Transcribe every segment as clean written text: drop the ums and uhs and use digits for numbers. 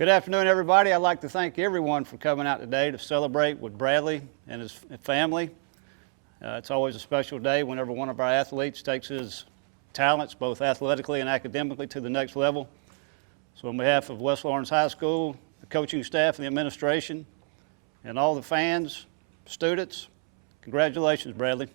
Good afternoon, everybody. I'd like to thank everyone for coming out today to celebrate with Bradley and his family. It's always a special day whenever one of our athletes takes his talents, both athletically and academically, to the next level. So on behalf of West Lawrence High School, the coaching staff and the administration, and all the fans, students, congratulations, Bradley.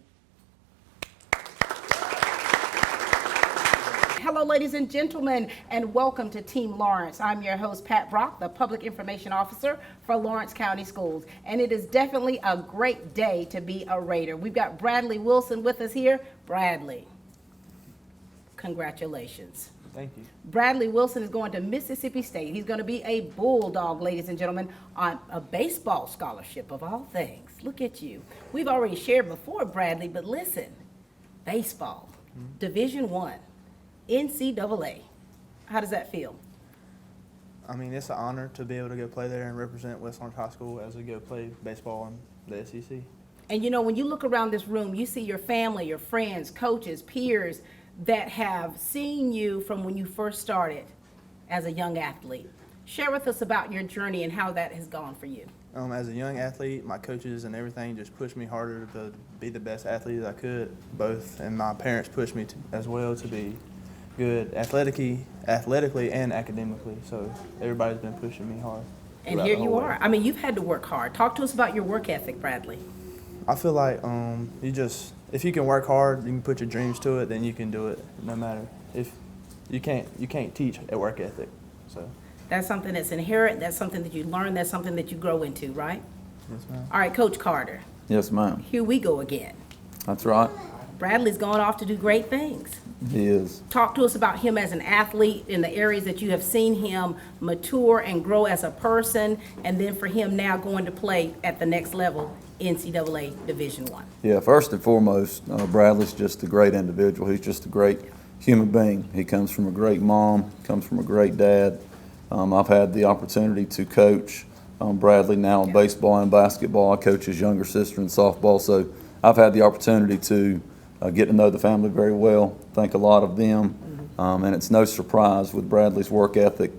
Hello, ladies and gentlemen, and welcome to Team Lawrence. I'm your host, Pat Brock, the Public Information Officer for Lawrence County Schools. And it is definitely a great day to be a Raider. We've got Bradley Wilson with us here. Bradley, congratulations. Thank you. Bradley Wilson is going to Mississippi State. He's going to be a Bulldog, ladies and gentlemen, on a baseball scholarship of all things. Look at you. We've already shared before, Bradley, but listen, baseball, Division I. NCAA. How does that feel? I mean, it's an honor to be able to go play there and represent West Lawrence High School as we go play baseball in the SEC. And you know, when you look around this room, you see your family, your friends, coaches, peers that have seen you from when you first started as a young athlete. Share with us about your journey and how that has gone for you. As a young athlete, my coaches and everything just pushed me harder to be the best athlete as I could, both, and my parents pushed me as well to be good athletically and academically. So everybody's been pushing me hard. And here you are. I mean, you've had to work hard. Talk to us about your work ethic, Bradley. I feel like if you can work hard, you can put your dreams to it, then you can do it no matter. If you can't teach a work ethic. So that's something that's inherent, that's something that you learn, that's something that you grow into, right? Yes, ma'am. All right, Coach Carter. Yes, ma'am. Here we go again. That's right. Bradley's gone off to do great things. He is. Talk to us about him as an athlete in the areas that you have seen him mature and grow as a person, and then for him now going to play at the next level, NCAA Division I. Yeah, first and foremost, Bradley's just a great individual. He's just a great human being. He comes from a great mom, comes from a great dad. I've had the opportunity to coach Bradley now in baseball and basketball. I coach his younger sister in softball, so I've had the opportunity to get to know the family very well, think a lot of them, and it's no surprise with Bradley's work ethic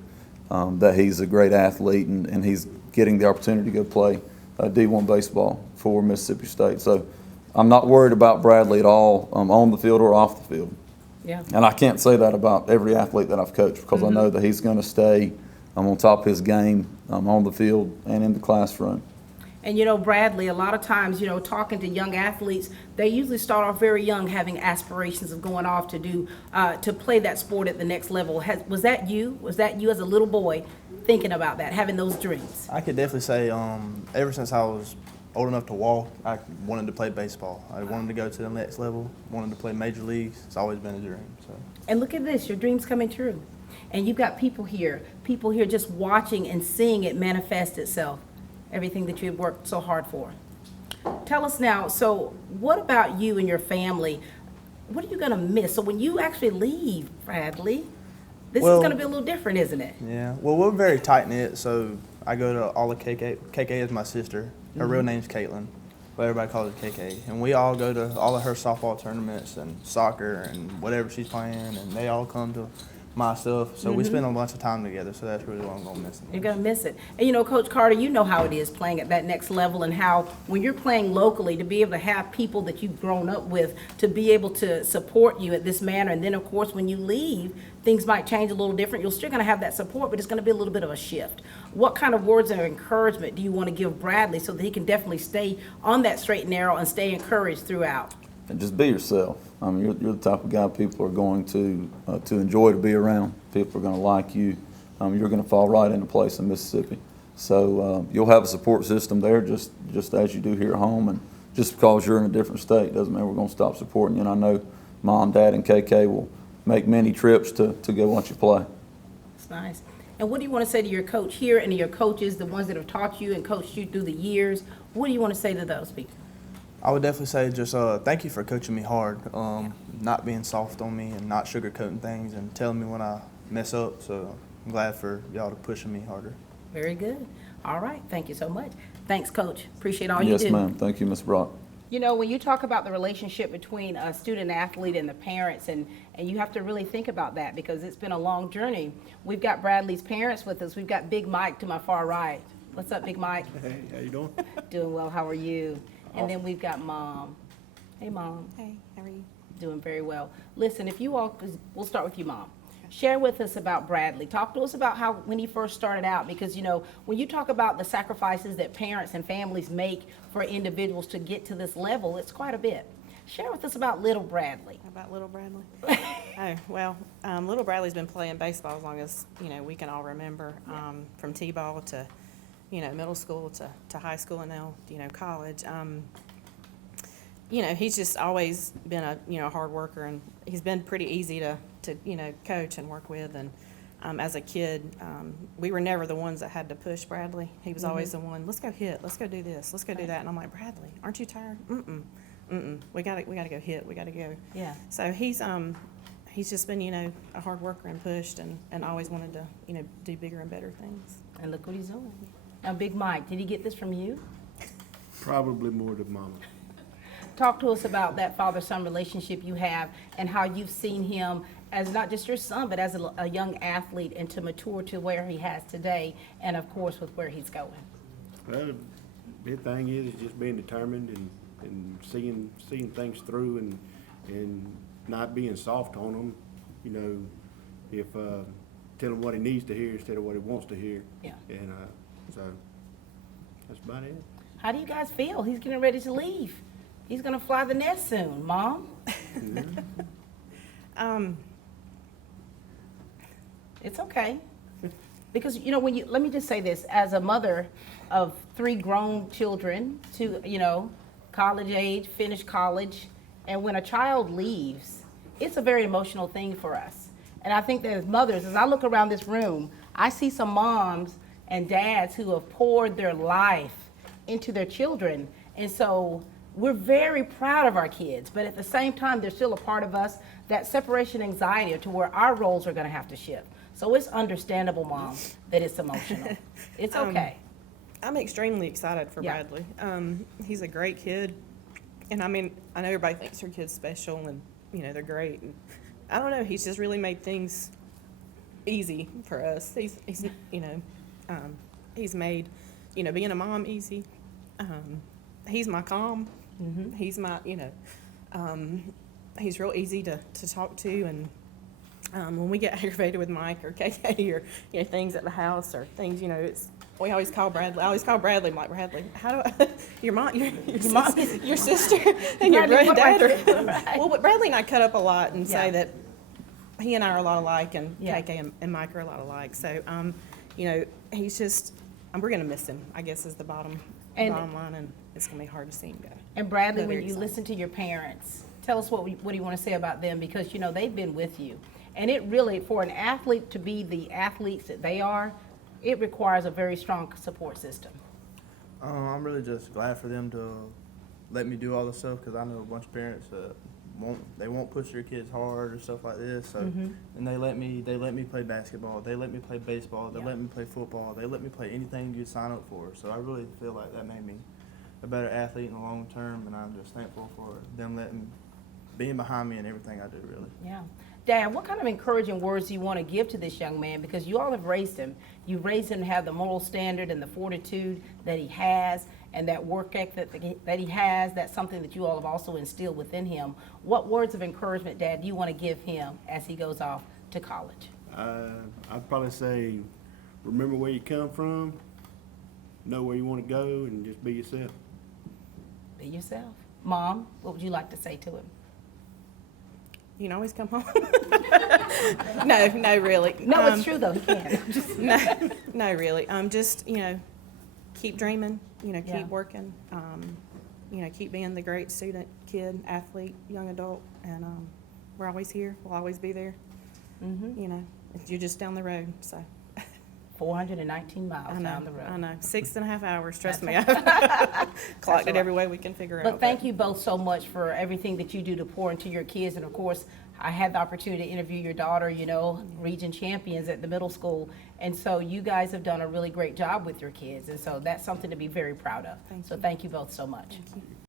that he's a great athlete and he's getting the opportunity to go play D1 baseball for Mississippi State. So I'm not worried about Bradley at all on the field or off the field. Yeah. And I can't say that about every athlete that I've coached because I know that he's going to stay on top of his game on the field and in the classroom. And you know, Bradley, a lot of times, you know, talking to young athletes, they usually start off very young having aspirations of going off to do, to play that sport at the next level. Was that you? Was that you as a little boy thinking about that, having those dreams? I could definitely say ever since I was old enough to walk, I wanted to play baseball. I wanted to go to the next level, wanted to play major leagues. It's always been a dream. So. And look at this, your dream's coming true. And you've got people here just watching and seeing it manifest itself. Everything that you had worked so hard for. Tell us now, so what about you and your family? What are you going to miss? So when you actually leave, Bradley, this is going to be a little different, isn't it? Yeah, well, we're very tight-knit, so I go to all the KK. KK is my sister. Her real name's Caitlin, but everybody calls her KK. And we all go to all of her softball tournaments and soccer and whatever she's playing, and they all come to my stuff. So we spend a bunch of time together, so that's really what I'm going to miss. You're going to miss it. And you know, Coach Carter, you know how it is playing at that next level and how when you're playing locally, to be able to have people that you've grown up with to be able to support you at this manner. And then, of course, when you leave, things might change a little different. You're still going to have that support, but it's going to be a little bit of a shift. What kind of words of encouragement do you want to give Bradley so that he can definitely stay on that straight and narrow and stay encouraged throughout? And just be yourself. I mean, you're the type of guy people are going to enjoy to be around. People are going to like you. You're going to fall right into place in Mississippi. So you'll have a support system there just as you do here at home. And just because you're in a different state doesn't mean we're going to stop supporting you. And I know Mom, Dad, and KK will make many trips to go watch you play. That's nice. And what do you want to say to your coach here and to your coaches, the ones that have taught you and coached you through the years? What do you want to say to those people? I would definitely say just thank you for coaching me hard, not being soft on me and not sugarcoating things and telling me when I mess up. So I'm glad for y'all to pushing me harder. Very good. All right. Thank you so much. Thanks, Coach. Appreciate all you do. Yes, ma'am. Thank you, Ms. Brock. You know, when you talk about the relationship between a student athlete and the parents, and you have to really think about that because it's been a long journey. We've got Bradley's parents with us. We've got Big Mike to my far right. What's up, Big Mike? Hey, how you doing? Doing well. How are you? And then we've got Mom. Hey, Mom. Hey, how are you? Doing very well. Listen, if you all, 'cause we'll start with you, Mom. Share with us about Bradley. Talk to us about how, when he first started out, because, you know, when you talk about the sacrifices that parents and families make for individuals to get to this level, it's quite a bit. Share with us about little Bradley. About little Bradley? Oh, well, little Bradley's been playing baseball as long as, you know, we can all remember, from T-ball to, you know, middle school to high school and now, you know, college. You know, he's just always been a, you know, hard worker, and he's been pretty easy to, you know, coach and work with. And as a kid, we were never the ones that had to push Bradley. He was always the one, let's go hit, let's go do this, let's go do that. And I'm like, Bradley, aren't you tired? We gotta go hit, we gotta go. Yeah. So he's just been, you know, a hard worker and pushed and always wanted to, you know, do bigger and better things. And look what he's doing. Now, Big Mike, did he get this from you? Probably more than mama. Talk to us about that father-son relationship you have and how you've seen him as not just your son, but as a young athlete and to mature to where he has today, and of course with where he's going. Well, the big thing is just being determined and seeing things through and not being soft on them. You know, if tell him what he needs to hear instead of what he wants to hear. Yeah. And so that's about it. How do you guys feel? He's getting ready to leave. He's gonna fly the nest soon, Mom. It's okay. Because, you know, let me just say this, as a mother of 3 grown children to, you know, college age, finished college, and when a child leaves, it's a very emotional thing for us. And I think that as mothers, as I look around this room, I see some moms and dads who have poured their life into their children. And so we're very proud of our kids, but at the same time, they're still a part of us, that separation anxiety to where our roles are gonna have to shift. So it's understandable, Mom, that it's emotional. It's okay. I'm extremely excited for Yeah. Bradley. He's a great kid. And I mean, I know everybody thinks their kid's special and, you know, they're great. And I don't know, he's just really made things easy for us. He's you know, he's made, you know, being a mom easy. He's my calm. He's my, you know, he's real easy to talk to. And when we get aggravated with Mike or KK or, you know, things at the house or things, you know, we always call Bradley. I always call Bradley. I'm like, Bradley, how do I, your mom, your sister and your Bradley, what granddad right? are, Right. well, but Bradley and I cut up a lot and say Yeah. that he and I are a lot alike, and Yeah. KK and Mike are a lot alike. So, you know, he's just, we're gonna miss him, I guess, is the bottom line, and it's gonna be hard to see him go. And Bradley, But when very you excited. listen to your parents, tell us what do you want to say about them, because, you know, they've been with you. And it really, for an athlete to be the athletes that they are, it requires a very strong support system. I'm really just glad for them to let me do all this stuff, because I know a bunch of parents that won't push their kids hard or stuff like this. So, and they let me play basketball, they let me play baseball, they Yeah. let me play football, they let me play anything you sign up for. So I really feel like that made me a better athlete in the long term, and I'm just thankful for them being behind me in everything I do, really. Yeah. Dad, what kind of encouraging words do you want to give to this young man? Because you all have raised him. You raised him to have the moral standard and the fortitude that he has, and that work ethic that he has. That's something that you all have also instilled within him. What words of encouragement, Dad, do you want to give him as he goes off to college? I'd probably say, remember where you come from, know where you want to go, and just be yourself. Be yourself. Mom, what would you like to say to him? You can always come home. No, really. No, it's true though, he can. No, really. Just, you know, keep dreaming, you know, Yeah. keep working, you know, keep being the great student, kid, athlete, young adult, and we're always here. We'll always be there. You know, you're just down the road, so. 419 I miles know, down the road. I know. 6.5 hours, trust me. I've clocked all it every way we can figure out. But thank you both so much for everything that you do to pour into your kids, and of course, I had the opportunity to interview your daughter, you know, region champions at the middle school. And so you guys have done a really great job with your kids. And so that's something to be very proud of. So thank you both so much.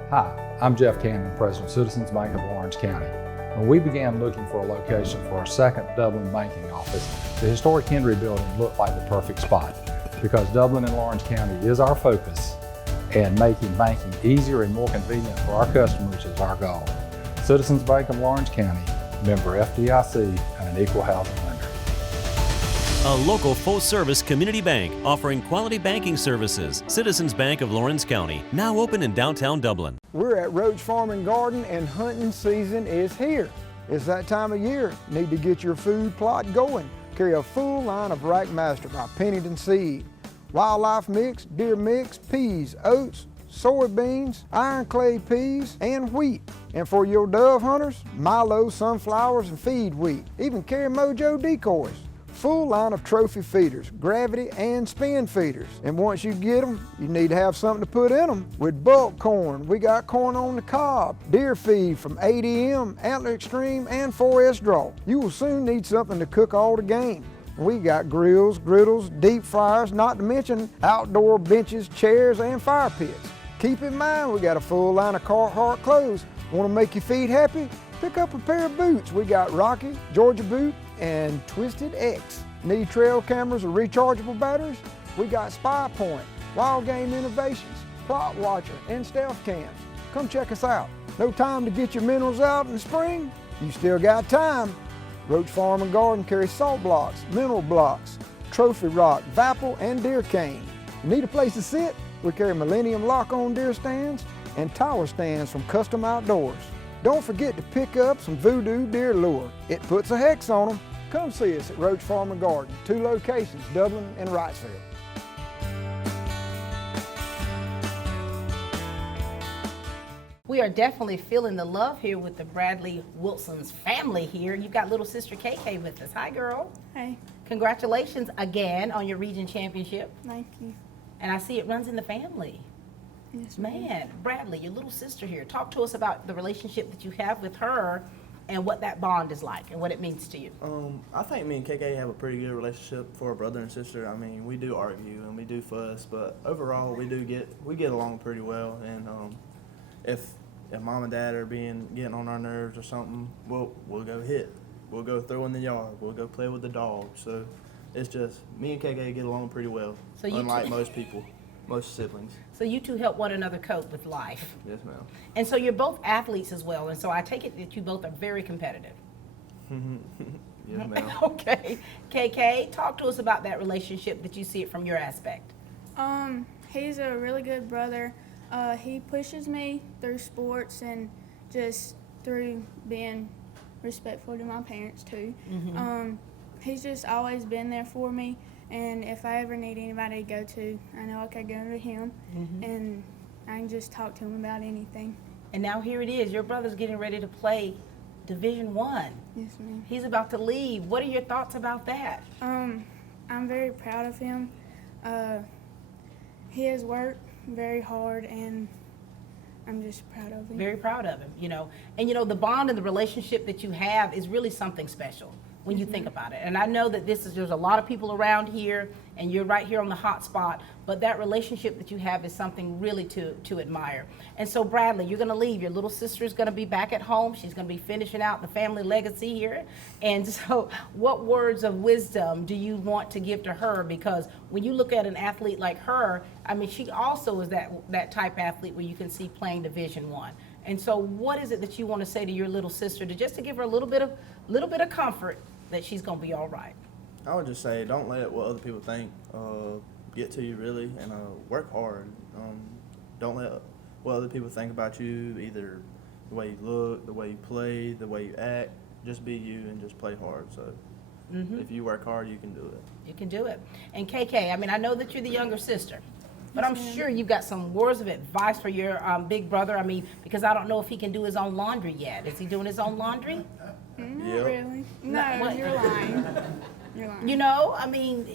Hi, I'm Jeff Camden, President of Citizens Bank of Lawrence County. When we began looking for a location for our second Dublin banking office, the historic Henry Building looked like the perfect spot because Dublin and Lawrence County is our focus, and making banking easier and more convenient for our customers is our goal. Citizens Bank of Lawrence County, member FDIC, and an equal housing lender. A local full-service community bank offering quality banking services. Citizens Bank of Lawrence County, now open in downtown Dublin. We're at Roach Farm and Garden, and hunting season is here. It's that time of year. Need to get your food plot going. Carry a full line of Rackmaster by Pennington Seed. Wildlife mix, deer mix, peas, oats, soybeans, iron clay peas, and wheat. And for your dove hunters, Milo, sunflowers, and feed wheat. Even carry Mojo decoys. Full line of trophy feeders, gravity and spin feeders. And once you get them, you need to have something to put in them. With bulk corn, we got corn on the cob, deer feed from ADM, Antler Extreme, and 4S Draw. You will soon need something to cook all the game. We got grills, griddles, deep fryers, not to mention outdoor benches, chairs, and fire pits. Keep in mind, we got a full line of Carhartt clothes. Want to make your feet happy? Pick up a pair of boots. We got Rocky, Georgia Boot, and Twisted X. Need trail cameras or rechargeable batteries? We got Spy Point, Wild Game Innovations, Plot Watcher, and Stealth Cams. Come check us out. No time to get your minerals out in the spring? You still got time. Roach Farm and Garden carries salt blocks, mineral blocks, trophy rock, Vapple, and deer cane. Need a place to sit? We carry Millennium lock-on deer stands and tower stands from Custom Outdoors. Don't forget to pick up some Voodoo deer lure. It puts a hex on them. Come see us at Roach Farm and Garden, 2 locations, Dublin and Wrightsville. We are definitely feeling the love here with the Bradley Wilson's family here. You've got little sister KK with us. Hi, girl. Hey, Congratulations again on your region championship. thank you. And I see it runs in the family. Yes, ma'am. Man, Bradley, your little sister here. Talk to us about the relationship that you have with her and what that bond is like and what it means to you. I think me and KK have a pretty good relationship for a brother and sister. I mean, we do argue and we do fuss, but overall we get along pretty well. And if mom and dad are getting on our nerves or something, we'll go hit. We'll go throw in the yard. We'll go play with the dog. So it's just me and KK get along pretty well, So you unlike two- most people, most siblings. So you two help one another cope with life. Yes, ma'am. And so you're both athletes as well, and so I take it that you both are very competitive. Yes, ma'am. Okay. KK, talk to us about that relationship that you see it from your aspect. He's a really good brother. He pushes me through sports and just through being respectful to my parents too. He's just always been there for me, and if I ever need anybody to go to, I know I can go to him, and I can just talk to him about anything. And now here it is. Your brother's getting ready to play Division I. Yes, ma'am. He's about to leave. What are your thoughts about that? I'm very proud of him. He has worked very hard, and I'm just proud of him. Very proud of him, you know. And you know, the bond and the relationship that you have is really something special when you think about it. And I know that there's a lot of people around here, and you're right here on the hot spot, but that relationship that you have is something really to admire. And so Bradley, you're gonna leave. Your little sister is gonna be back at home. She's gonna be finishing out the family legacy here. And so what words of wisdom do you want to give to her? Because when you look at an athlete like her, I mean, she also is that type athlete where you can see playing Division I. And so what is it that you want to say to your little sister to give her a little bit of comfort that she's gonna be all right? I would just say, don't let what other people think get to you, really, and work hard. Don't let what other people think about you, either the way you look, the way you play, the way you act. Just be you and just play hard. So if you work hard, you can do it. You can do it. And KK, I mean, I know that you're the younger sister, but I'm sure you've got some words of advice for your big brother. I mean, because I don't know if he can do his own laundry yet. Is he doing his own laundry? Not Yep. really. No, what? you're lying. You're lying. You know, I mean,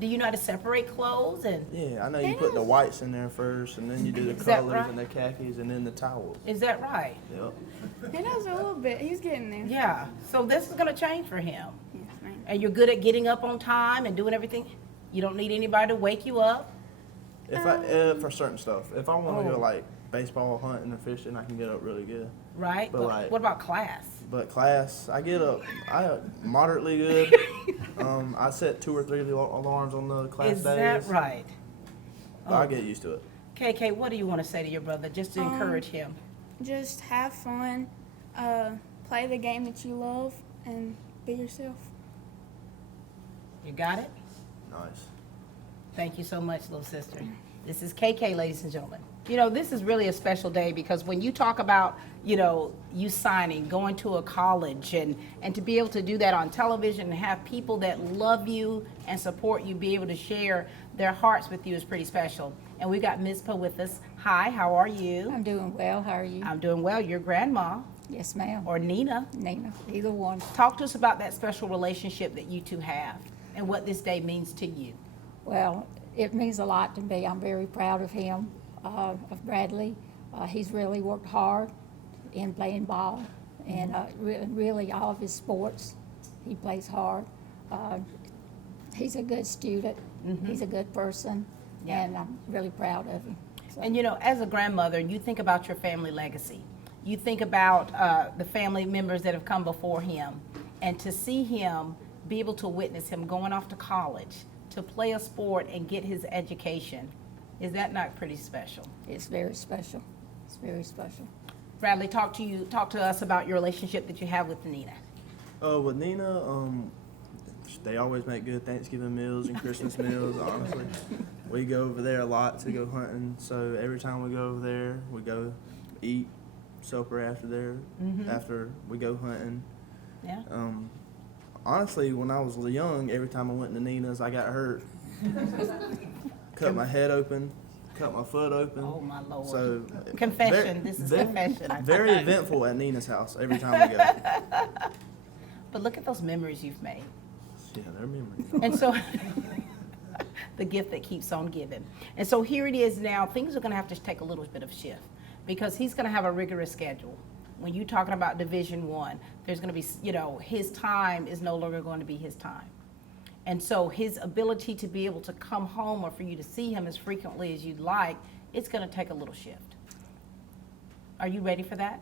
Do you know how to separate clothes and, Yeah, I know you put the whites in there first, and then you do the Is that colors right? and the khakis, and then the towels. is that right? Yep. He knows a little bit. He's getting there. Yeah, so this is gonna change for him. Yes, ma'am. And you're good at getting up on time and doing everything? You don't need anybody to wake you up? If for certain stuff, if I want to Oh. go like baseball, hunting, or fishing, I can get up really good. Right? But like- What about class? But class, I get up, moderately good. I set 2 or 3 alarms on the class Is days. that right? But I get used to it. KK, what do you want to say to your brother, just to encourage him? Just have fun, play the game that you love, and be yourself. You got it? Nice. Thank you so much, little sister. This is KK, ladies and gentlemen. You know, this is really a special day because when you talk about, you know, you signing, going to a college, and to be able to do that on television and have people that love you and support you be able to share their hearts with you is pretty special. And we got Ms. Poe with us. Hi, how are you? I'm doing well. How are you? I'm doing well. Your grandma Yes, ma'am. or Nina. Nina, either one. Talk to us about that special relationship that you two have and what this day means to you. Well, it means a lot to me. I'm very proud of him, of Bradley. He's really worked hard in playing ball, and really all of his sports, he plays hard. He's a good student. He's a good person, Yeah. and I'm really proud of him. So, And you know, as a grandmother, you think about your family legacy. You think about the family members that have come before him, and to see him be able to witness him going off to college, to play a sport and get his education, is that not pretty special? it's very special. It's very special. Bradley, talk to us about your relationship that you have with Nina. With Nina, they always make good Thanksgiving meals and Christmas meals, honestly. We go over there a lot to go hunting, so every time we go over there, we go eat supper after there, after we go hunting. Yeah. Honestly, when I was young, every time I went to Nina's, I got hurt. Cut my head open, cut my foot open. Oh, my Lord. So Confession. This is confession. Very eventful at Nina's house every time we go. But look at those memories you've made. Yeah, they're memories. And so, the gift that keeps on giving. And so here it is now, things are gonna have to take a little bit of shift because he's gonna have a rigorous schedule. When you're talking about Division I, there's gonna be, you know, his time is no longer going to be his time. And so his ability to be able to come home or for you to see him as frequently as you'd like, it's gonna take a little shift. Are you ready for that?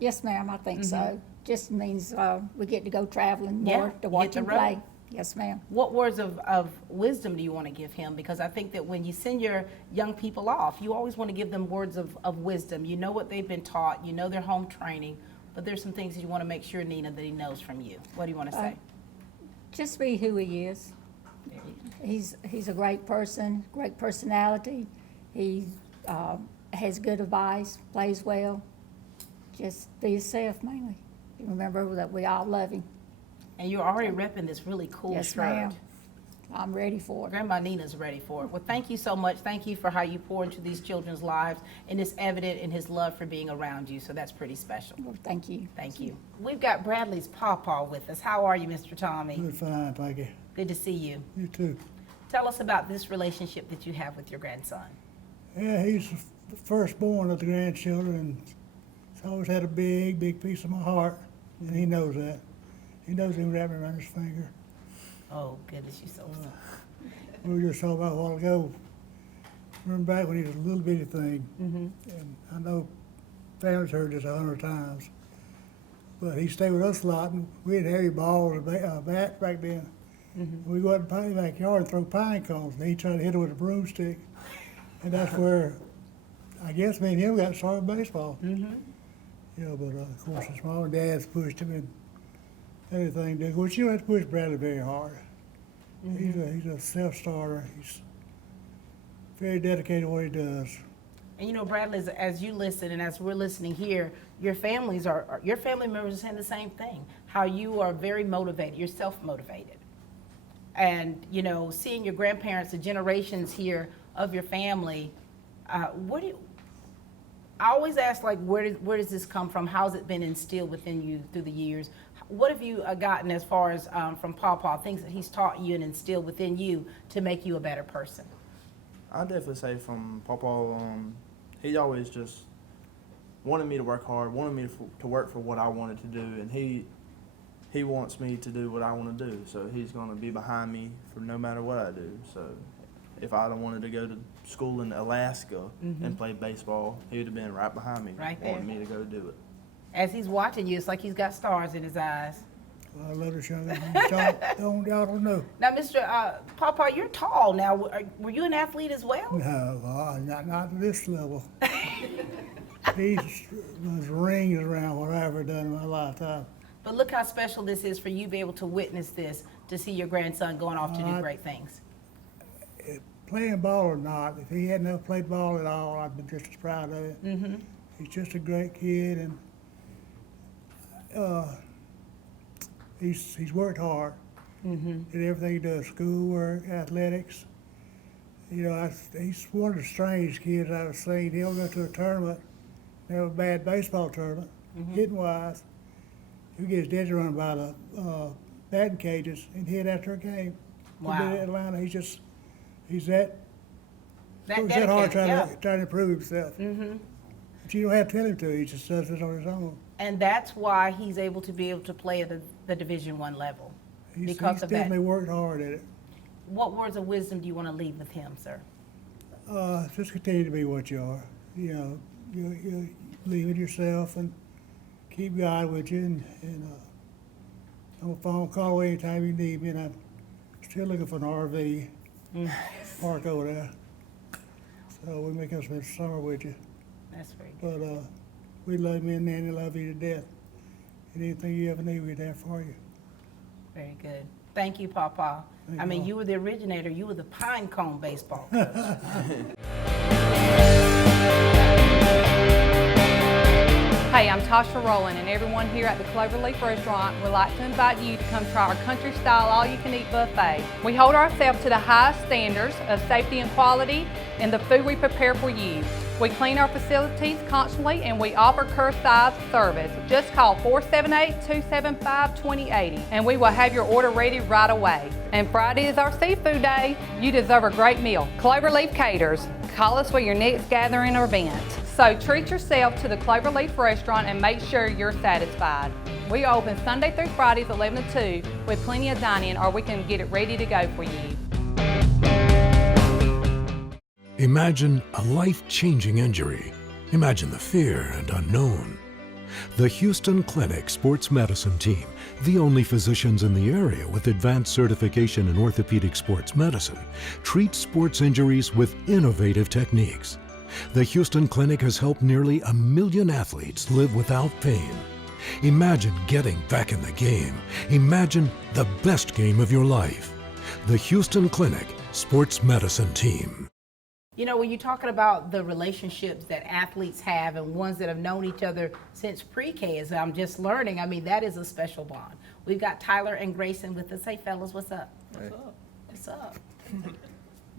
Yes, ma'am, I think so. Just means we get to go traveling Yeah, more to hit watch the him road. play. Yes, ma'am. What words of wisdom do you want to give him? Because I think that when you send your young people off, you always want to give them words of wisdom. You know what they've been taught, you know their home training, but there's some things that you want to make sure, Nina, that he knows from you. What do you want to say? Just be who he is. He's a great person, great personality. He has good advice, plays well. Just be yourself mainly. Remember that we all love him. And you're already repping this really cool Yes, shirt. ma'am. I'm ready for it. Grandma Nina's ready for it. Well, thank you so much. Thank you for how you pour into these children's lives, and it's evident in his love for being around you, so that's pretty special. Well, thank you. Thank you. We've got Bradley's pawpaw with us. How are you, Mr. Tommy? Good, fine, thank you. Good to see you. You too. Tell us about this relationship that you have with your grandson. Yeah, he's the firstborn of the grandchildren, and he's always had a big, big piece of my heart, and he knows that. He knows he wrapped it around his finger. Oh, goodness, you're so We were just talking about a while ago. Remember back when he was a little bitty thing, and I know families heard this 100 times, but he stayed with us a lot, and we had heavy balls and bat back then. We go out in the backyard and throw pine cones, and he tried to hit it with a broomstick, and that's where I guess me and him got started baseball. You know, but of course his mom and dad's pushed him and everything. Of course, you don't have to push Bradley very hard. He's a self-starter. He's very dedicated to what he does. And you know, Bradley, as you listen and as we're listening here, your family members are saying the same thing. How you are very motivated, you're self-motivated. And, you know, seeing your grandparents, the generations here of your family, I always ask, like, where does this come from? How's it been instilled within you through the years? what have you gotten as far as from Pawpaw, things that he's taught you and instilled within you to make you a better person? I definitely say from Pawpaw, he always just wanted me to work hard, wanted me to work for what I wanted to do, and he wants me to do what I want to do. So he's going to be behind me for no matter what I do. So if I'd have wanted to go to school in Alaska and play baseball, he would have been right behind me, Right there. wanting me to go do it. As he's watching you, it's like he's got stars in his eyes. Well, I love this young man. Y'all don't know. Now, Mr. Pawpaw, you're tall. Now, were you an athlete as well? No, not to this level. These those rings around what I've ever done in my lifetime. But look how special this is for you to be able to witness this, to see your grandson going off to do great things. Playing ball or not, if he hadn't ever played ball at all, I'd been just as proud of it. Mm-hmm. He's just a great kid, and he's worked hard. Mm-hmm. Did everything he does, schoolwork, athletics. You know, he's one of the strangest kids I've ever seen. He'll go to a tournament, have a bad baseball tournament, hitting wise. He'll get his dad to run by the batting cages and hit after a game. Wow. He did it in Atlanta. He's that hard dedicated, trying to improve himself. Mm-hmm. But you don't have to tell him to. He just does it on his own. And that's why he's able to play at the Division I level. He's Because of that. definitely worked hard at it. What words of wisdom do you want to leave with him, sir? Just continue to be what you are. You know, you believe in yourself and keep God with you. And I'm a phone call away anytime you need me. And I'm still looking for an RV park over there. So we may come spend summer with you. That's very good. But we love me and Nanny love you to death. And anything you ever need, we're there for you. Very good. Thank you, Pawpaw. I mean, you were the originator. You were the pine cone baseball coach. Hey, I'm Tasha Rowland, and everyone here at the Cloverleaf Restaurant would like to invite you to come try our country-style all-you-can-eat buffet. We hold ourselves to the highest standards of safety and quality in the food we prepare for you. We clean our facilities constantly, and we offer curbside service. Just call 478-275-2080, and we will have your order ready right away. And Friday is our seafood day. You deserve a great meal. Cloverleaf Caters. Call us for your next gathering or event. So treat yourself to the Cloverleaf Restaurant and make sure you're satisfied. We are open Sunday through Fridays 11 to 2 with plenty of dining, or we can get it ready to go for you. Imagine a life-changing injury. Imagine the fear and unknown. The Houston Clinic Sports Medicine Team, the only physicians in the area with advanced certification in orthopedic sports medicine, treats sports injuries with innovative techniques. The Houston Clinic has helped nearly 1 million athletes live without pain. Imagine getting back in the game. Imagine the best game of your life. The Houston Clinic Sports Medicine Team. You know, when you're talking about the relationships that athletes have and ones that have known each other since pre-K, as I'm just learning, I mean, that is a special bond. We've got Tyler and Grayson with us. Hey, fellas, what's up? What's up? What's up?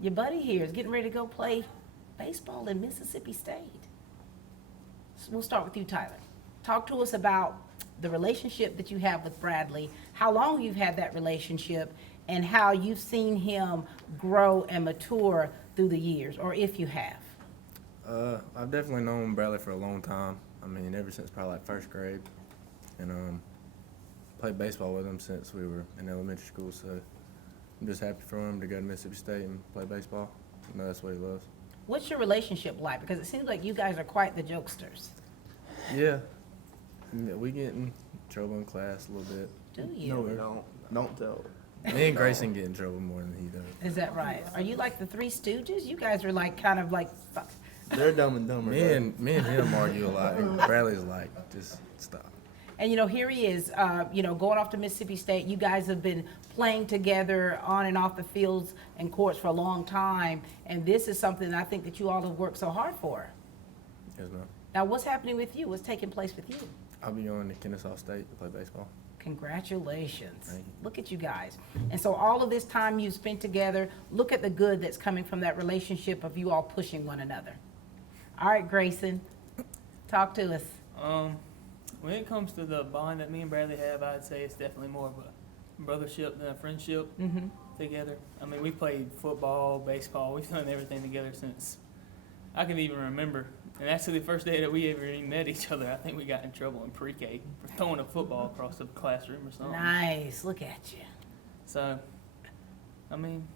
Your buddy here is getting ready to go play baseball in Mississippi State. So we'll start with you, Tyler. Talk to us about the relationship that you have with Bradley, how long you've had that relationship, and how you've seen him grow and mature through the years, or if you have. I've definitely known Bradley for a long time. I mean, ever since probably like first grade, and played baseball with him since we were in elementary school. So I'm just happy for him to go to Mississippi State and play baseball. I know that's what he loves. What's your relationship like? Because it seems like you guys are quite the jokesters. Yeah, we get in trouble in class a little bit. Do you? No, we don't. Don't tell. Me and Grayson get in trouble more than he does. Is that right? Are you like the Three Stooges? You guys are like kind of like. They're Dumb and Dumber. Me and him argue a lot. And Bradley's like, just stop. And you know, here he is, going off to Mississippi State. You guys have been playing together on and off the fields and courts for a long time, and this is something that I think that you all have worked so hard for. Yes, ma'am. Now, what's happening with you? What's taking place with you? I'll be going to Kennesaw State to play baseball. Congratulations. Thank you. Look at you guys. And so all of this time you've spent together, look at the good that's coming from that relationship of you all pushing one another. All right, Grayson, talk to us. when it comes to the bond that me and Bradley have, I'd say it's definitely more of a brothership than a friendship together. I mean, we played football, baseball. We've done everything together since I can even remember. And actually, the first day that we ever even met each other, I think we got in trouble in pre-K for throwing a football across the classroom or something. Nice. Look at you. So, I mean,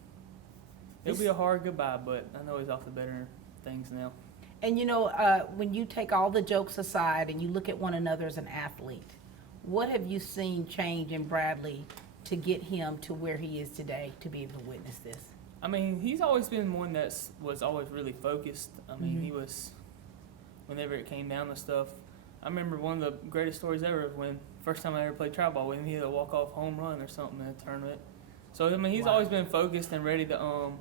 it'll be a hard goodbye, but I know he's off to better things now. And you know, when you take all the jokes aside and you look at one another as an athlete, what have you seen change in Bradley to get him to where he is today to be able to witness this? I mean, he's always been one that was always really focused. I mean, he was, whenever it came down to stuff, I remember one of the greatest stories ever of when first time I ever played travel ball with him, he had a walk-off home run or something in a tournament. So, I mean, he's always been focused and ready to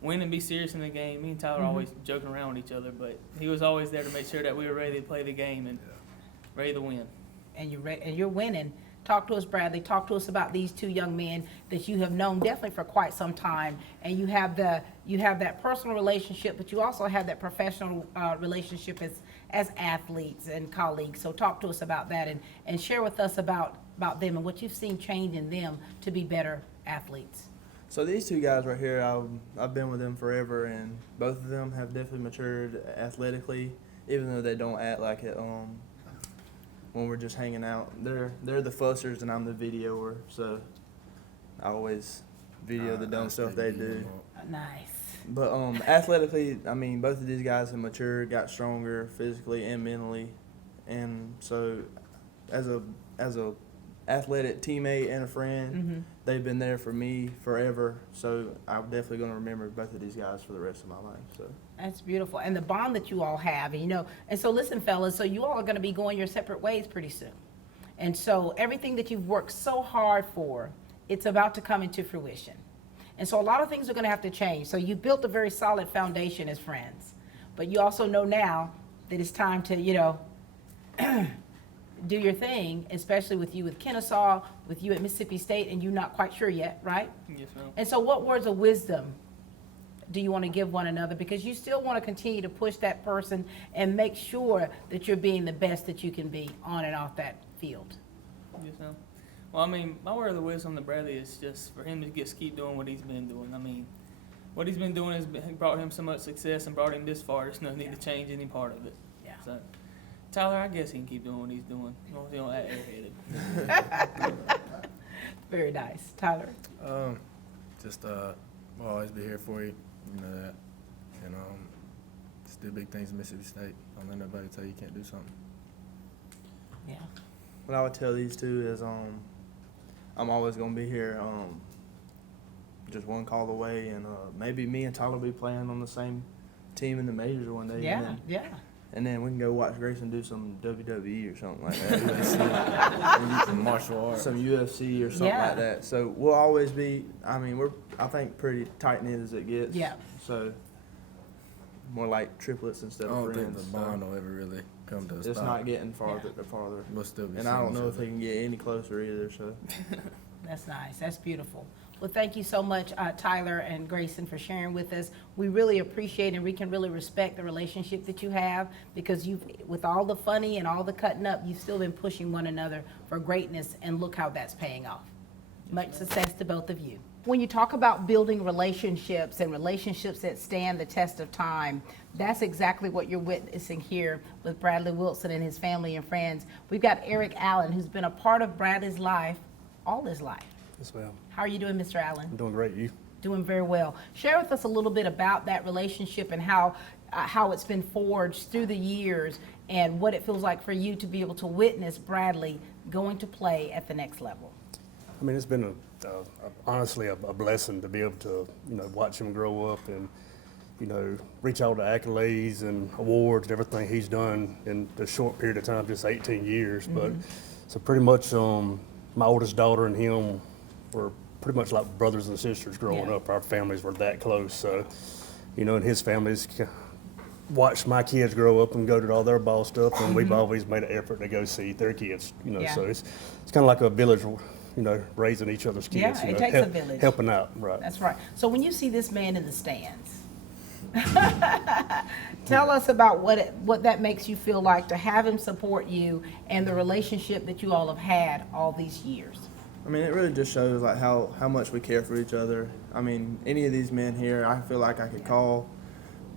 win and be serious in the game. Me and Tyler always joking around with each other, but he was always there to make sure that we were ready to play the game and ready to win. And you're winning. Talk to us, Bradley. Talk to us about these two young men that you have known definitely for quite some time, and you have that personal relationship, but you also have that professional relationship as athletes and colleagues. So talk to us about that and share with us about them and what you've seen change in them to be better athletes. So these two guys right here, I've been with them forever, and both of them have definitely matured athletically, even though they don't act like it when we're just hanging out. They're the fussers and I'm the videoer, so I always video the dumb stuff they do. Nice. But athletically, I mean, both of these guys have matured, got stronger physically and mentally, and so as a athletic teammate and a friend, they've been there for me forever. So I'm definitely going to remember both of these guys for the rest of my life. So That's beautiful, and the bond that you all have, and so listen, fellas. So you all are going to be going your separate ways pretty soon, and so everything that you've worked so hard for, it's about to come into fruition. And so a lot of things are going to have to change. So you built a very solid foundation as friends, but you also know now that it's time to, do your thing, especially with you with Kennesaw, with you at Mississippi State, and you're not quite sure yet, right? Yes, ma'am. And so what words of wisdom do you want to give one another? Because you still want to continue to push that person and make sure that you're being the best that you can be on and off that field. Yes, ma'am. Well, I mean, my word of the wisdom to Bradley is just for him to just keep doing what he's been doing. I mean, what he's been doing has brought him so much success and brought him this far. There's no need to change any part of it. Yeah. So, Tyler, I guess he can keep doing what he's doing. As long as he don't act airheaded. Very nice. Tyler? We'll always be here for you, you know that. And just do big things in Mississippi State. Don't let nobody tell you can't do something. Yeah. what I would tell these two is I'm always going to be here, just one call away, and maybe me and Tyler will be playing on the same team in the majors one day. Yeah, yeah. And then we can go watch Grayson do some WWE or something like that. Some martial arts. Some UFC or something like that. So we'll always be, we're, I think, pretty tight-knit as it gets. Yeah. So more like triplets instead of friends. I don't think the bond will ever really come to a stop. It's not getting farther and farther. We'll still be and I don't know if they can get any closer either, so. That's nice. That's beautiful. Well, thank you so much, Tyler and Grayson, for sharing with us. We really appreciate and we can really respect the relationship that you have, because you've, with all the funny and all the cutting up, you've still been pushing one another for greatness, and look how that's paying off. Much success to both of you. When you talk about building relationships and relationships that stand the test of time, that's exactly what you're witnessing here with Bradley Wilson and his family and friends. We've got Eric Allen, who's been a part of Bradley's life all his life. Yes, ma'am. How are you doing, Mr. Allen? I'm doing great. You? Doing very well. Share with us a little bit about that relationship and how it's been forged through the years, and what it feels like for you to be able to witness Bradley going to play at the next level. I mean, it's been honestly a blessing to be able to, watch him grow up and, reach all the accolades and awards and everything he's done in a short period of time, just 18 years. Mm-hmm. But so pretty much my oldest daughter and him were pretty much like brothers and sisters growing up. Our families were that close. So, and his families watched my kids grow up and go to all their ball stuff, and we've always made an effort to go see their kids, So it's kind of like a village, raising each other's kids. Yeah, it takes a village. Helping out, right. That's right. So when you see this man in the stands, Tell us about what that makes you feel like to have him support you and the relationship that you all have had all these years. I mean, it really just shows like how much we care for each other. I mean, any of these men here, I feel like I could call,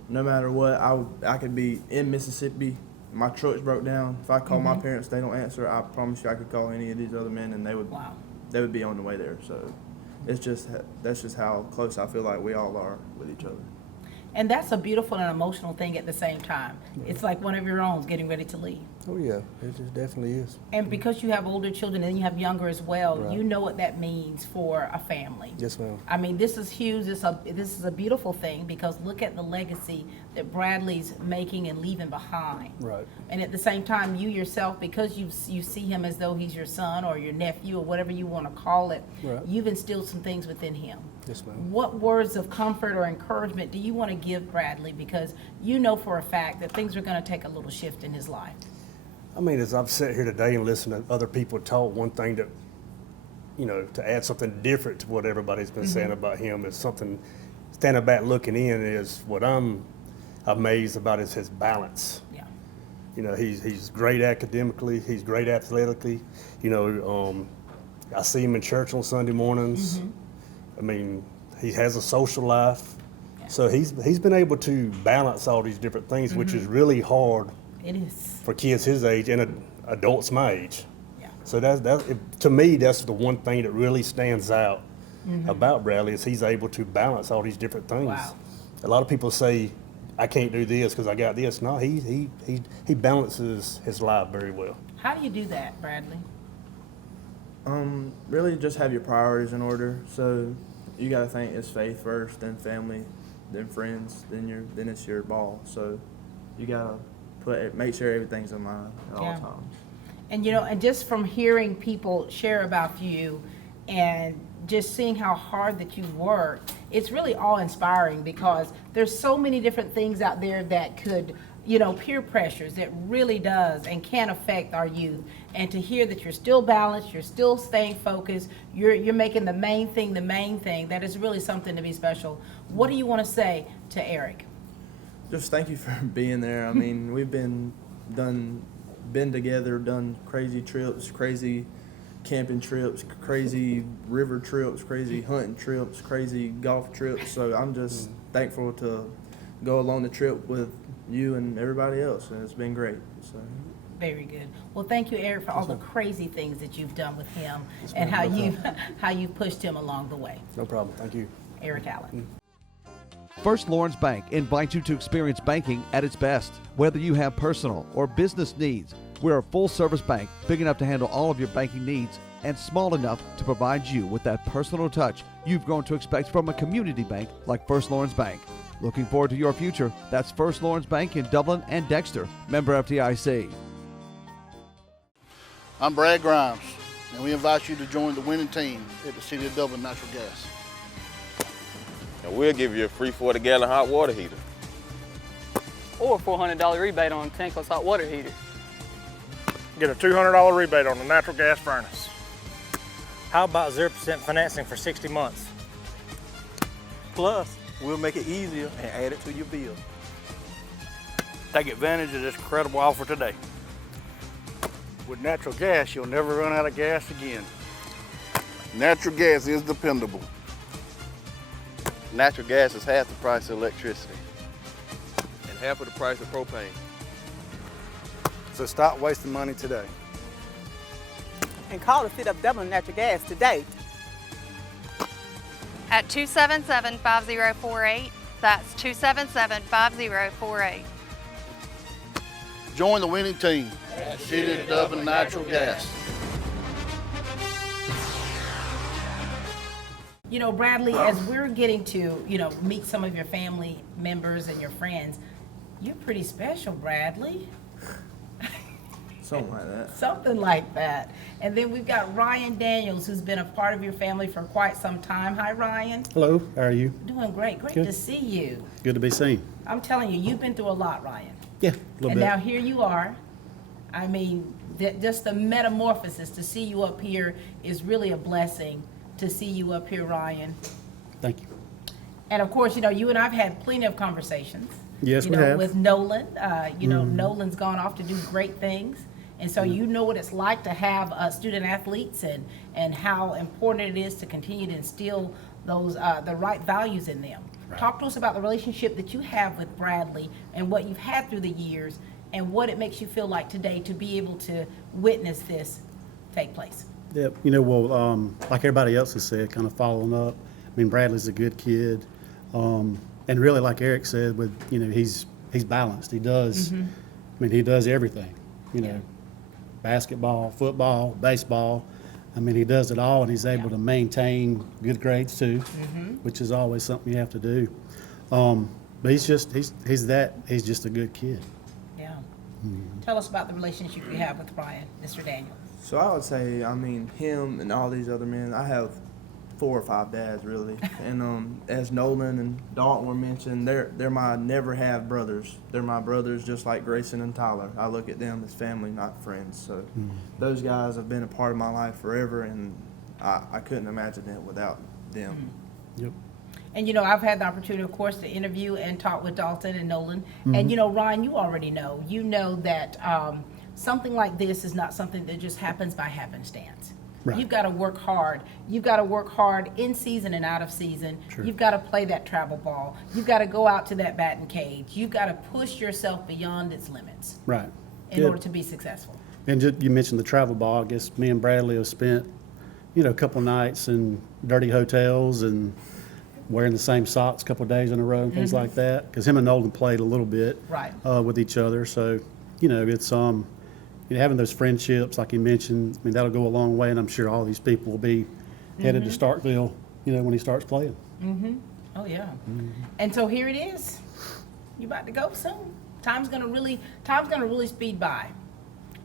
no matter what. I could be in Mississippi, my truck's broke down. If I call my parents, they don't answer. I promise you, I could call any of these other men, and they would be on the way there. So, that's just how close I feel like we all are with each other. And that's a beautiful and emotional thing at the same time. It's like one of your own getting ready to leave. Oh yeah, it just definitely is. And because you have older children and you have younger as well, Right. you know what that means for a family. Yes, ma'am. I mean, this is huge. This is a beautiful thing because look at the legacy that Bradley's making and leaving behind. Right. And at the same time, you yourself, because you see him as though he's your son or your nephew or whatever you want to call it, Right. you've instilled some things within him. Yes, ma'am. What words of comfort or encouragement do you want to give Bradley? Because you know for a fact that things are going to take a little shift in his life. I mean, as I've sat here today and listened to other people talk, one thing that, to add something different to what everybody's been saying about him is something, standing back looking in, is what I'm amazed about is his balance. Yeah. He's great academically, he's great athletically. I see him in church on Sunday mornings. I mean, he has a social life. Yeah. So he's been able to balance all these different things, which is really hard It is. for kids his age and adults my age. Yeah. So to me, that's the one thing that really stands out about Bradley is he's able to balance all these different things. Wow. A lot of people say, I can't do this because I got this. No, he balances his life very well. How do you do that, Bradley? Really just have your priorities in order. So you got to think it's faith first, then family, then friends, then it's your ball. So you got to make sure everything's in line at all times. And and just from hearing people share about you and just seeing how hard that you work, it's really awe-inspiring because there's so many different things out there that could, peer pressures that really does and can affect our youth. And to hear that you're still balanced, you're still staying focused, you're making the main thing, that is really something to be special. What do you want to say to Eric? Just thank you for being there. I mean, we've been together, done crazy trips, crazy camping trips, crazy river trips, crazy hunting trips, crazy golf trips. So I'm just thankful to go along the trip with you and everybody else, and it's been great. So. Very good. Well, thank you, Eric, for all the crazy things that you've done with him and how you pushed him along the way. No problem. Thank you. Eric Allen. First Lawrence Bank invites you to experience banking at its best. Whether you have personal or business needs, we're a full-service bank big enough to handle all of your banking needs and small enough to provide you with that personal touch you've grown to expect from a community bank like First Lawrence Bank. Looking forward to your future. That's First Lawrence Bank in Dublin and Dexter. Member FDIC. I'm Brad Grimes, and we invite you to join the winning team at the City of Dublin Natural Gas. And we'll give you a free 40-gallon hot water heater. Or a $400 rebate on a tankless hot water heater. Get a $200 rebate on the natural gas furnace. How about 0% financing for 60 months? Plus, we'll make it easier and add it to your bill. Take advantage of this incredible offer today. With natural gas, you'll never run out of gas again. Natural gas is dependable. Natural gas is half the price of electricity and half of the price of propane. So stop wasting money today. And call the City of Dublin Natural Gas today. At 277-5048. That's 277-5048. Join the winning team at City of Dublin Natural Gas. Bradley, as we're getting to, meet some of your family members and your friends, you're pretty special, Bradley. Something like that. Something like that. And then we've got Ryan Daniels, who's been a part of your family for quite some time. Hi, Ryan. Hello, how are you? Doing great. Great Good. to see you. Good to be seen. I'm telling you, you've been through a lot, Ryan. Yeah, a little And bit. now here you are. I mean, just the metamorphosis, to see you up here is really a blessing to see you up here, Ryan. Thank you. And of course, you and I've had plenty of conversations. Yes, we have. With Nolan. Nolan's gone off to do great things. And so you know what it's like to have student athletes and how important it is to continue to instill those the right values in them. Right. Talk to us about the relationship that you have with Bradley and what you've had through the years and what it makes you feel like today to be able to witness this take place. Yeah, like everybody else has said, kind of following up. I mean, Bradley's a good kid, and really, like Eric said, he's balanced. He does. I mean, he does everything. Basketball, football, baseball. I mean, he does it all, and he's able to maintain good grades too, which is always something you have to do. But he's just a good kid. Yeah. Tell us about the relationship you have with Brian, Mr. Daniel. So I would say, him and all these other men, I have 4 or 5 dads really, and as Nolan and Dalton were mentioned, they're my never have brothers. They're my brothers, just like Grayson and Tyler. I look at them as family, not friends. So those guys have been a part of my life forever, and I couldn't imagine it without them. Yep. And I've had the opportunity, of course, to interview and talk with Dalton and Nolan. And Ryan, you already know. You know that something like this is not something that just happens by happenstance. Right. You've got to work hard. You've got to work hard in season and out of season. Sure. You've got to play that travel ball. You've got to go out to that batting cage. You've got to push yourself beyond its limits. Right. In order to be successful. And you mentioned the travel ball. I guess me and Bradley have spent, a couple nights in dirty hotels and wearing the same socks a couple of days in a row and things like that. Because him and Nolan played a little bit with each other. So, it's having those friendships, like you mentioned, that'll go a long way, and I'm sure all these people will be headed to Starkville, when he starts playing. Oh, yeah. And so here it is. You're about to go soon. Time's gonna really speed by.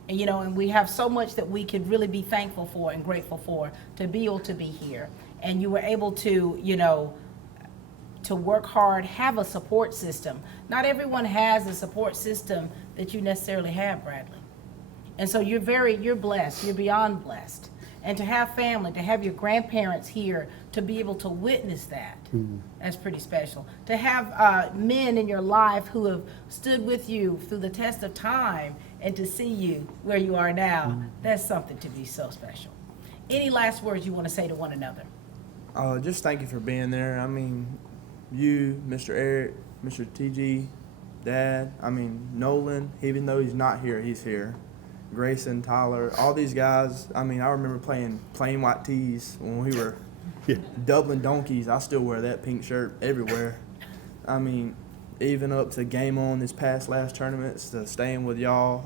And, and we have so much that we could really be thankful for and grateful for to be able to be here. And you were able to, to work hard, have a support system. Not everyone has a support system that you necessarily have, Bradley. And so you're blessed, you're beyond blessed. And to have family, to have your grandparents here, to be able to witness that, that's pretty special. To have men in your life who have stood with you through the test of time and to see you where you are now, that's something to be so special. Any last words you want to say to one another? Just thank you for being there. You, Mr. Eric, Mr. TG, Dad, Nolan, even though he's not here, he's here. Grayson, Tyler, all these guys. I remember playing plain white tees when we were Dublin Donkeys. I still wear that pink shirt everywhere. Even up to game on this last tournaments, to staying with y'all.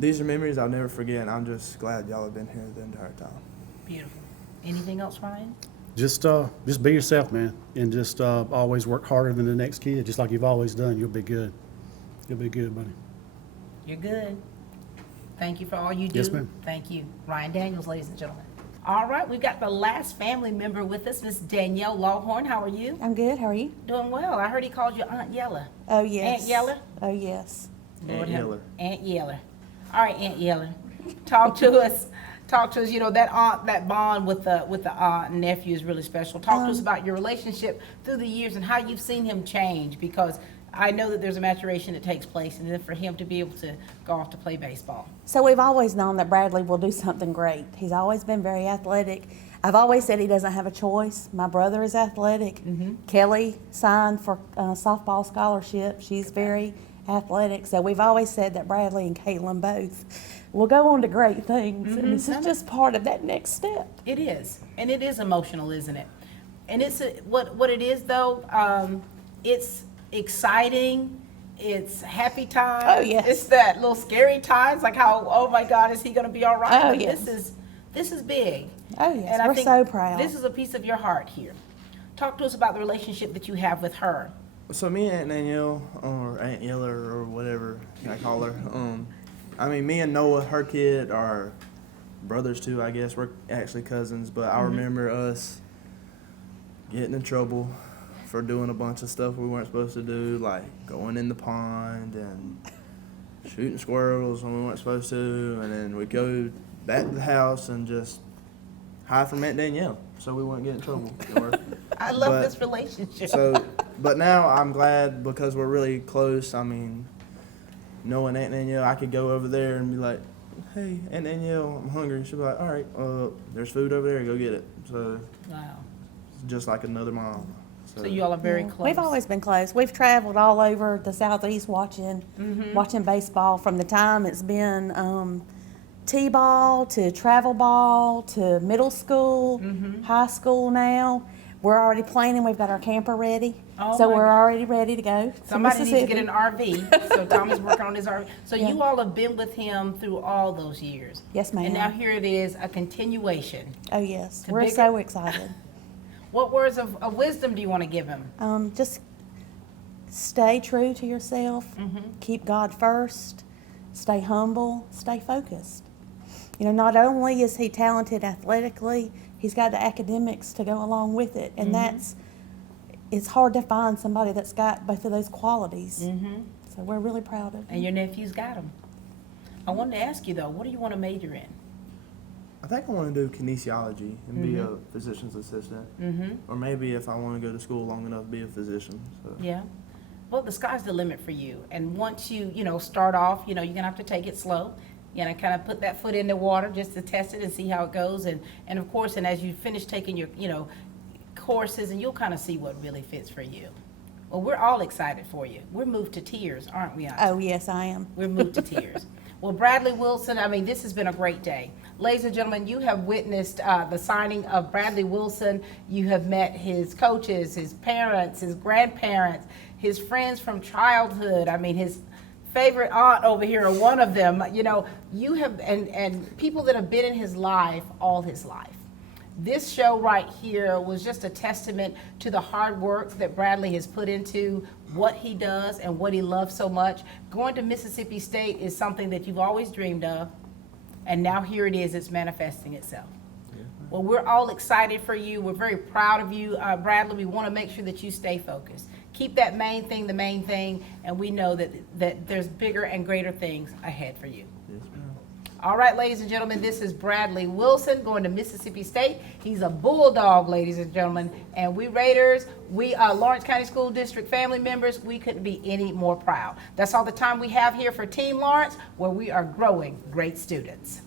These are memories I'll never forget, and I'm just glad y'all have been here the entire time. Beautiful. Anything else, Ryan? Just be yourself, man, and just always work harder than the next kid, just like you've always done. You'll be good. You'll be good, buddy. You're good. Thank you for all you do. Yes, ma'am. Thank you. Ryan Daniels, ladies and gentlemen. All right, we've got the last family member with us, Miss Danielle Lawhorn. How are you? I'm good. How are you? Doing well. I heard he called you Aunt Yeller. Oh, yes. Aunt Yeller? Oh, yes. Aunt Yeller. Aunt Yeller. All right, Aunt Yeller. Talk to us. That bond with the aunt and nephew is really special. Talk to us about your relationship through the years and how you've seen him change, because I know that there's a maturation that takes place, and then for him to be able to go off to play baseball. So we've always known that Bradley will do something great. He's always been very athletic. I've always said he doesn't have a choice. My brother is athletic. Kelly signed for softball scholarship. She's very athletic. So we've always said that Bradley and Caitlin both will go on to great things. And this is just part of that next step. It is. And it is emotional, isn't it? And it's what it is, though, it's exciting, it's happy times. Oh, yes. It's that little scary times, like how, oh my God, is he going to be all right? Oh, But yes. This is big. Oh, yes. And I We're think so proud. This is a piece of your heart here. Talk to us about the relationship that you have with her. So me and Aunt Danielle, or Aunt Yeller, or whatever I call her, me and Noah, her kid, are brothers too, I guess. We're actually cousins, but I remember us getting in trouble for doing a bunch of stuff we weren't supposed to do, like going in the pond and shooting squirrels when we weren't supposed to, and then we'd go back to the house and just hide from Aunt Danielle so we wouldn't get in trouble. I love But- this relationship. So, but now I'm glad because we're really close. I mean, knowing Aunt Danielle, I could go over there and be like, "Hey, Aunt Danielle, I'm hungry." She'll be like, "All right, there's food over there. Go get it." So, Wow. it's just like another mom. So you all are very close. We've always been close. We've traveled all over the Southeast watching baseball from the time it's been T-ball to travel ball to middle school, high school now. We're already planning. We've got our camper ready. Oh So my we're God. already ready to go to Somebody needs to Mississippi. get an RV. So Tommy's working on his RV. So Yeah. you all have been with him through all those years. Yes, ma'am. And now here it is, a continuation. Oh, yes. To We're bigger- so excited. What words of wisdom do you want to give him? Just stay true to yourself. Mm-hmm. Keep God first. Stay humble. Stay focused. You know, not only is he talented athletically, he's got the academics to go along with it. And it's hard to find somebody that's got both of those qualities. So we're really proud of him. And your nephew's got him. I wanted to ask you though, what do you want to major in? I think I want to do kinesiology and be a physician's assistant, or maybe if I want to go to school long enough, be a physician. So. Yeah. Well, the sky's the limit for you. And once you start off, you're going to have to take it slow. You're going to kind of put that foot in the water just to test it and see how it goes. And of course, and as you finish taking your, courses, and you'll kind of see what really fits for you. Well, we're all excited for you. We're moved to tears, aren't we, Auntie? Oh, yes, I am. We're moved to tears. Well, Bradley Wilson, this has been a great day. Ladies and gentlemen, you have witnessed the signing of Bradley Wilson. You have met his coaches, his parents, his grandparents, his friends from childhood. His favorite aunt over here, or one of them. You have, and people that have been in his life all his life. This show right here was just a testament to the hard work that Bradley has put into what he does and what he loves so much. Going to Mississippi State is something that you've always dreamed of, and now here it is, it's manifesting itself. Well, we're all excited for you. We're very proud of you, Bradley. We want to make sure that you stay focused. Keep that main thing the main thing, and we know that there's bigger and greater things ahead for you. Yes, ma'am. All right, ladies and gentlemen, this is Bradley Wilson going to Mississippi State. He's a bulldog, ladies and gentlemen, and we Raiders, we Lawrence County School District family members, we couldn't be any more proud. That's all the time we have here for Team Lawrence, where we are growing great students.